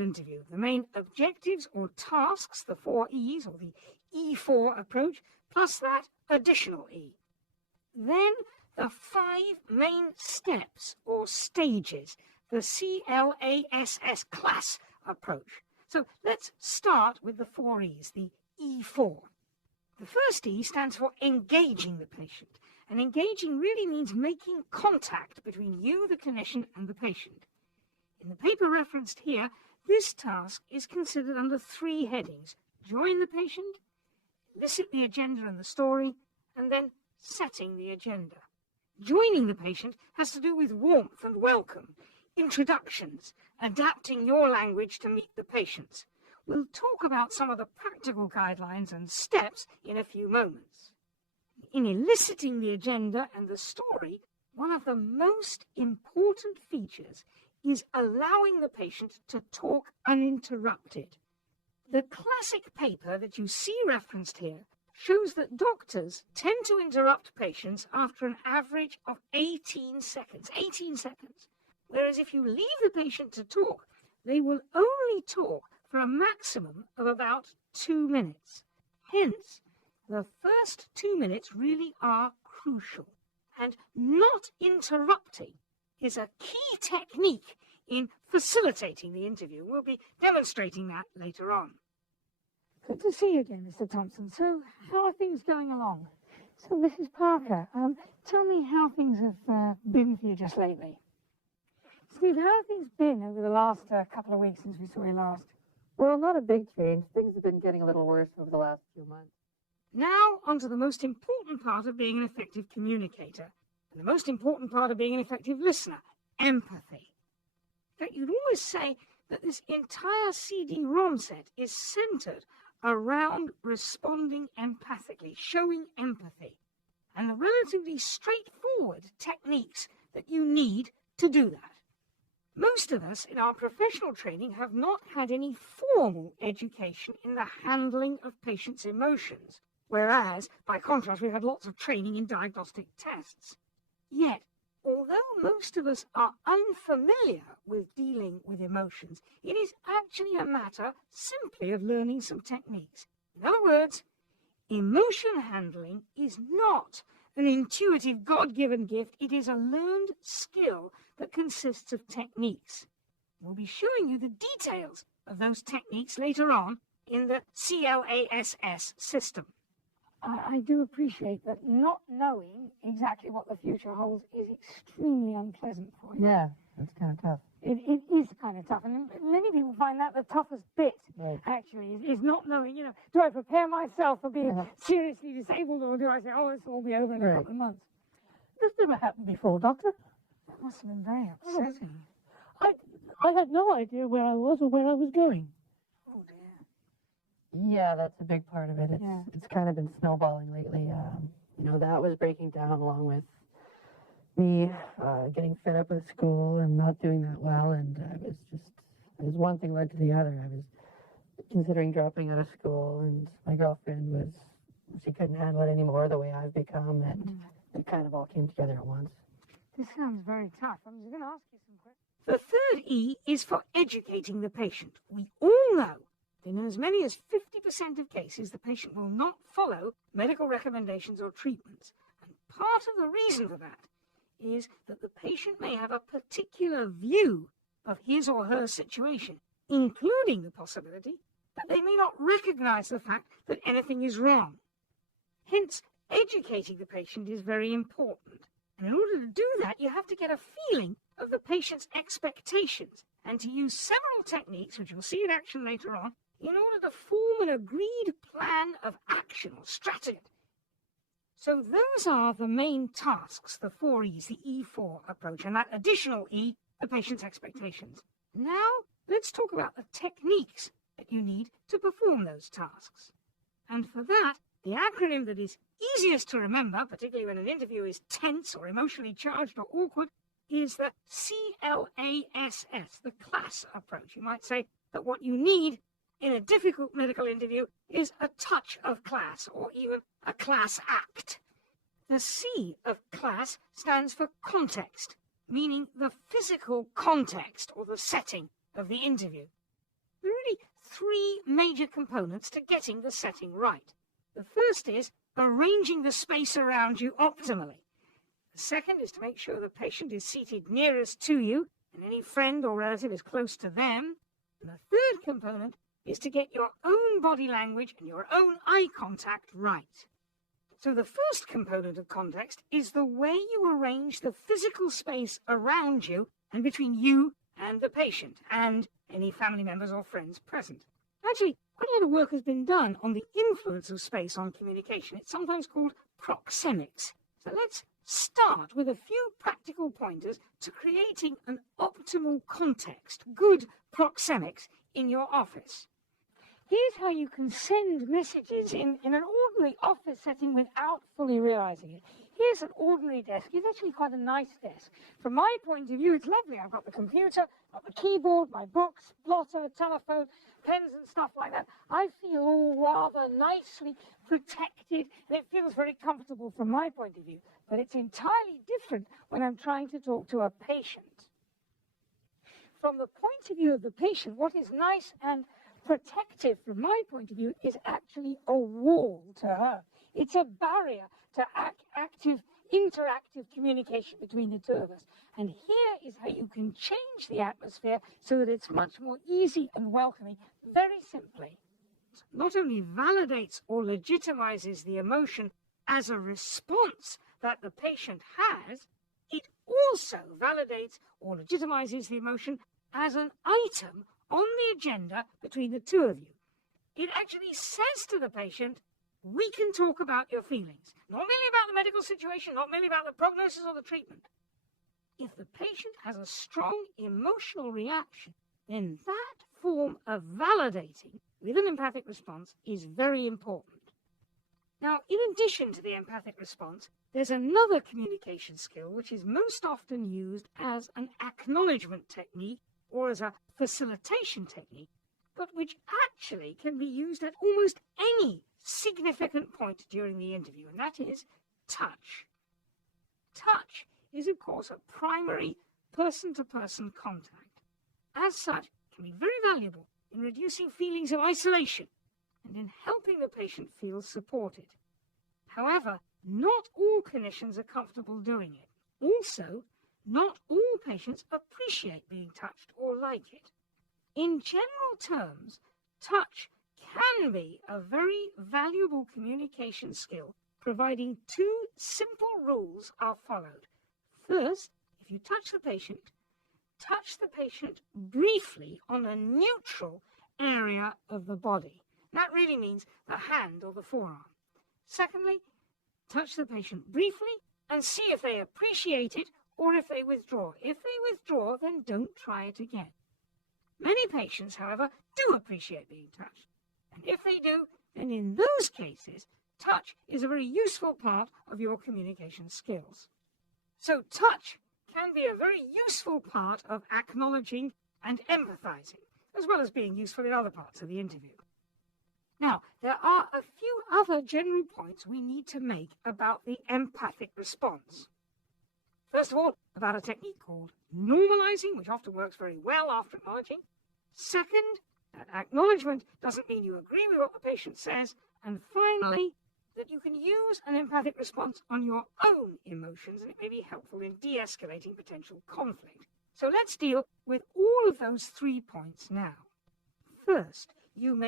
interview. The main objectives or tasks, the 4 E's or the E4 approach, plus that additional E. Then the 5 main steps or stages, the CLASS class approach. So let's start with the 4 E's, the E4. The first E stands for engaging the patient. And engaging really means making contact between you, the clinician, and the patient. In the paper referenced here, this task is considered under 3 headings: join the patient, elicit the agenda and the story, and then setting the agenda. Joining the patient has to do with warmth and welcome, introductions, adapting your language to meet the patient's. We'll talk about some of the practical guidelines and steps in a few moments. In eliciting the agenda and the story, one of the most important features is allowing the patient to talk uninterrupted. The classic paper that you see referenced here shows that doctors tend to interrupt patients after an average of 18 seconds. 18 seconds. Whereas if you leave the patient to talk, they will only talk for a maximum of about 2 minutes. Hence, the first 2 minutes really are crucial. And not interrupting is a key technique in facilitating the interview. We'll be demonstrating that later on. Good to see you again, Mr. Thompson. So, how are things going along? So, Mrs. Parker, tell me how things have been for you just lately. Steve, how have things been over the last couple of weeks since we saw you last? Well, not a big change. Things have been getting a little worse over the last few months. Now, on to the most important part of being an effective communicator, and the most important part of being an effective listener, empathy. In fact, you'd always say that this entire CD-ROM set is centered around responding empathically, showing empathy, and the relatively straightforward techniques that you need to do that. Most of us in our professional training have not had any formal education in the handling of patients' emotions, whereas, by contrast, we've had lots of training in diagnostic tests. Yet, although most of us are unfamiliar with dealing with emotions, it is actually a matter simply of learning some techniques. In other words, emotion handling is not an intuitive God-given gift. It is a learned skill that consists of techniques. We'll be showing you the details of those techniques later on in the CLASS system. I do appreciate that not knowing exactly what the future holds is extremely unpleasant for you. Yeah, that's kind of tough. It is kind of tough, and many people find that the toughest bit, Right. actually, is not knowing, do I prepare myself for being seriously disabled, or do I say, oh, this will all be over in a couple of months? This never happened before, Doctor. That must have been very upsetting. I had no idea where I was or where I was going. Oh, dear. Yeah, that's a big part of it. It's kind of been snowballing lately. That was breaking down along with me getting fed up with school and not doing that well. And it was one thing led to the other. I was considering dropping out of school, and my girlfriend she couldn't handle it anymore the way I've become, and it kind of all came together at once. This sounds very tough. I'm just going to ask you some questions. The third E is for educating the patient. We all know that in as many as 50% of cases, the patient will not follow medical recommendations or treatments. And part of the reason for that is that the patient may have a particular view of his or her situation, including the possibility that they may not recognize the fact that anything is wrong. Hence, educating the patient is very important. And in order to do that, you have to get a feeling of the patient's expectations and to use several techniques, which you'll see in action later on, in order to form an agreed plan of action or strategy. So those are the main tasks, the 4 E's, the E4 approach, and that additional E, the patient's expectations. Now, let's talk about the techniques that you need to perform those tasks. And for that, the acronym that is easiest to remember, particularly when an interview is tense or emotionally charged or awkward, is the CLASS, the class approach. You might say that what you need in a difficult medical interview is a touch of class, or even a class act. The C of class stands for context, meaning the physical context or the setting of the interview. three major components to getting the setting right. The first is arranging the space around you optimally. The second is to make sure the patient is seated nearest to you and any friend or relative is close to them. And the third component is to get your own body language and your own eye contact right. So the first component of context is the way you arrange the physical space around you and between you and the patient and any family members or friends present. Actually, quite a lot of work has been done on the influence of space on communication. It's sometimes called proxemics. So let's start with a few practical pointers to creating an optimal context, good proxemics in your office. Here's how you can send messages in an ordinary office setting without fully realizing it. Here's an ordinary desk. It's actually quite a nice desk. From my point of view, it's lovely. I've got the computer, I've got the keyboard, my books, blotter, telephone, pens and stuff like that. I feel all rather nicely protected, and it feels very comfortable from my point of view. But it's entirely different when I'm trying to talk to a patient. From the point of view of the patient, what is nice and protective from my point of view is actually a wall to her. It's a barrier to active, interactive communication between the two of us. And here is how you can change the atmosphere so that it's much more easy and welcoming, very simply. Not only validates or legitimizes the emotion as a response that the patient has, it also validates or legitimizes the emotion as an item on the agenda between the two of you. It actually says to the patient, we can talk about your feelings, not merely about the medical situation, not merely about the prognosis or the treatment. If the patient has a strong emotional reaction, then that form of validating with an empathic response is very important. Now, in addition to the empathic response, there's another communication skill which is most often used as an acknowledgement technique or as a facilitation technique, but which actually can be used at almost any significant point during the interview, and that is touch. Touch is, of course, a primary person-to-person contact. As such, it can be very valuable in reducing feelings of isolation and in helping the patient feel supported. However, not all clinicians are comfortable doing it. Also, not all patients appreciate being touched or like it. In general terms, touch can be a very valuable communication skill, providing two simple rules are followed. First, if you touch the patient briefly on a neutral area of the body. That really means the hand or the forearm. Secondly, touch the patient briefly and see if they appreciate it or if they withdraw. If they withdraw, then don't try it again. Many patients, however, do appreciate being touched. And if they do, then in those cases, touch is a very useful part of your communication skills. So touch can be a very useful part of acknowledging and empathizing, as well as being useful in other parts of the interview. Now, there are a few other general points we need to make about the empathic response. First of all, about a technique called normalizing, which often works very well after acknowledging. Second, that acknowledgement doesn't mean you agree with what the patient says. And finally, that you can use an empathic response on your own emotions, and it may be helpful in de-escalating potential conflict. So let's deal with all of those 3 points now. First, you may